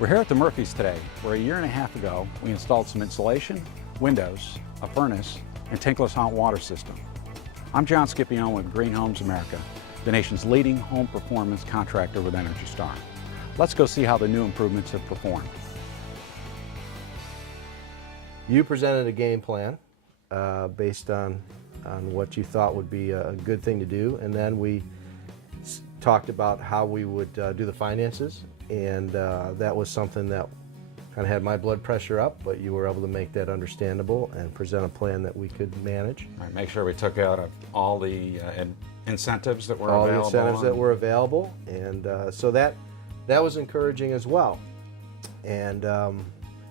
We're here at the Murphys today, where a year and a half ago we installed some insulation, windows, a furnace, and tankless hot water system. I'm John Scipione with GreenHomes America, the nation's leading home performance contractor with Energy Star. Let's go see how the new improvements have performed. You presented a game plan based on what you thought would be a good thing to do, and then we talked about how we would do the finances, and that was something that kind of had my blood pressure up, but you were able to make that understandable and present a plan that we could manage. Right, make sure we took out all the incentives that were available. All the incentives that were available, and so that was encouraging as well. And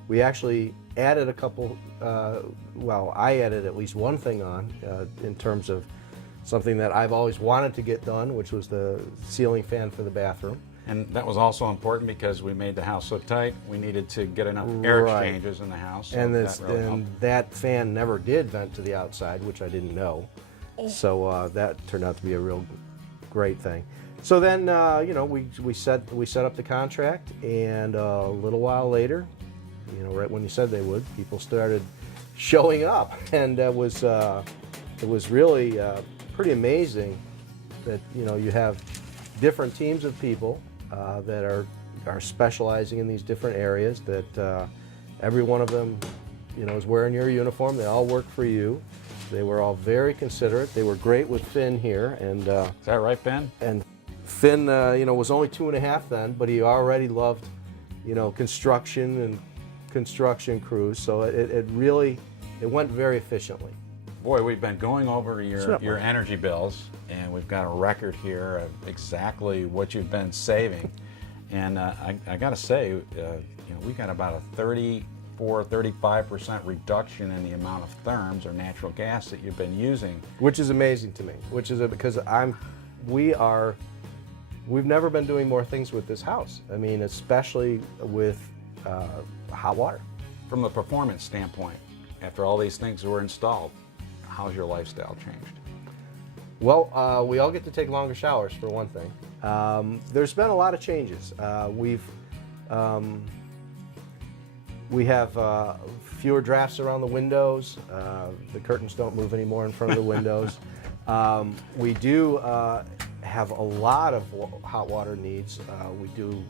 we actually added a couple, well, I added at least one thing on in terms of something that I've always wanted to get done, which was the ceiling fan for the bathroom. And that was also important because we made the house so tight, we needed to get enough air exchanges in the house. So and really that fan never did vent to the outside, which I didn't know. So that turned out to be a real great thing. So then, you know, we set up the contract, and a little while later, you know, right when you said they would, people started showing up, and it was really pretty amazing that, you know, you have different teams of people that are specializing in these different areas, that every one of them, you know, is wearing your uniform. They all work for you. They were all very considerate. They were great with Finn here. And is that right, Finn? And Finn, you know, was only 2.5 then, but he already loved, you know, construction and construction crews. So it went very efficiently. Boy, we've been going over your energy bills, and we've got a record here of exactly what you've been saving. And I got to say, you know, we got about a 35% reduction in the amount of therms or natural gas that you've been using. Which is amazing to me, because we've never been doing more things with this house. I mean, especially with hot water. From the performance standpoint, after all these things were installed, how's your lifestyle changed? Well, we all get to take longer showers, for one thing. There's been a lot of changes. We have fewer drafts around the windows. The curtains don't move anymore in front of the windows. We do have a lot of hot water needs. We do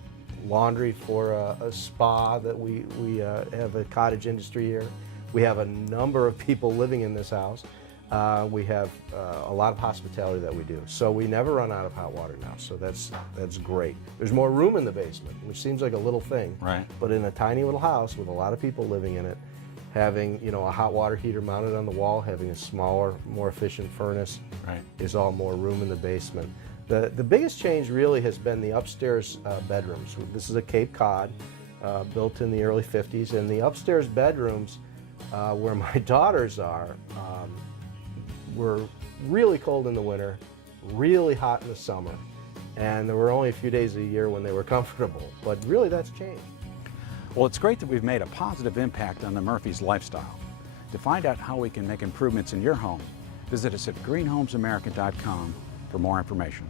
laundry for a spa that we have a cottage industry here. We have a number of people living in this house. We have a lot of hospitality that we do. So we never run out of hot water now, so that's great. There's more room in the basement, which seems like a little thing. Right. But in a tiny little house with a lot of people living in it, having, you know, a hot water heater mounted on the wall, having a smaller, more efficient furnace, is all more room in the basement. The biggest change really has been the upstairs bedrooms. This is a Cape Cod built in the early 50s, and the upstairs bedrooms where my daughters are were really cold in the winter, really hot in the summer, and there were only a few days a year when they were comfortable, but really that's changed. Well, it's great that we've made a positive impact on the Murphys' lifestyle. To find out how we can make improvements in your home, visit us at greenhomesamerica.com for more information.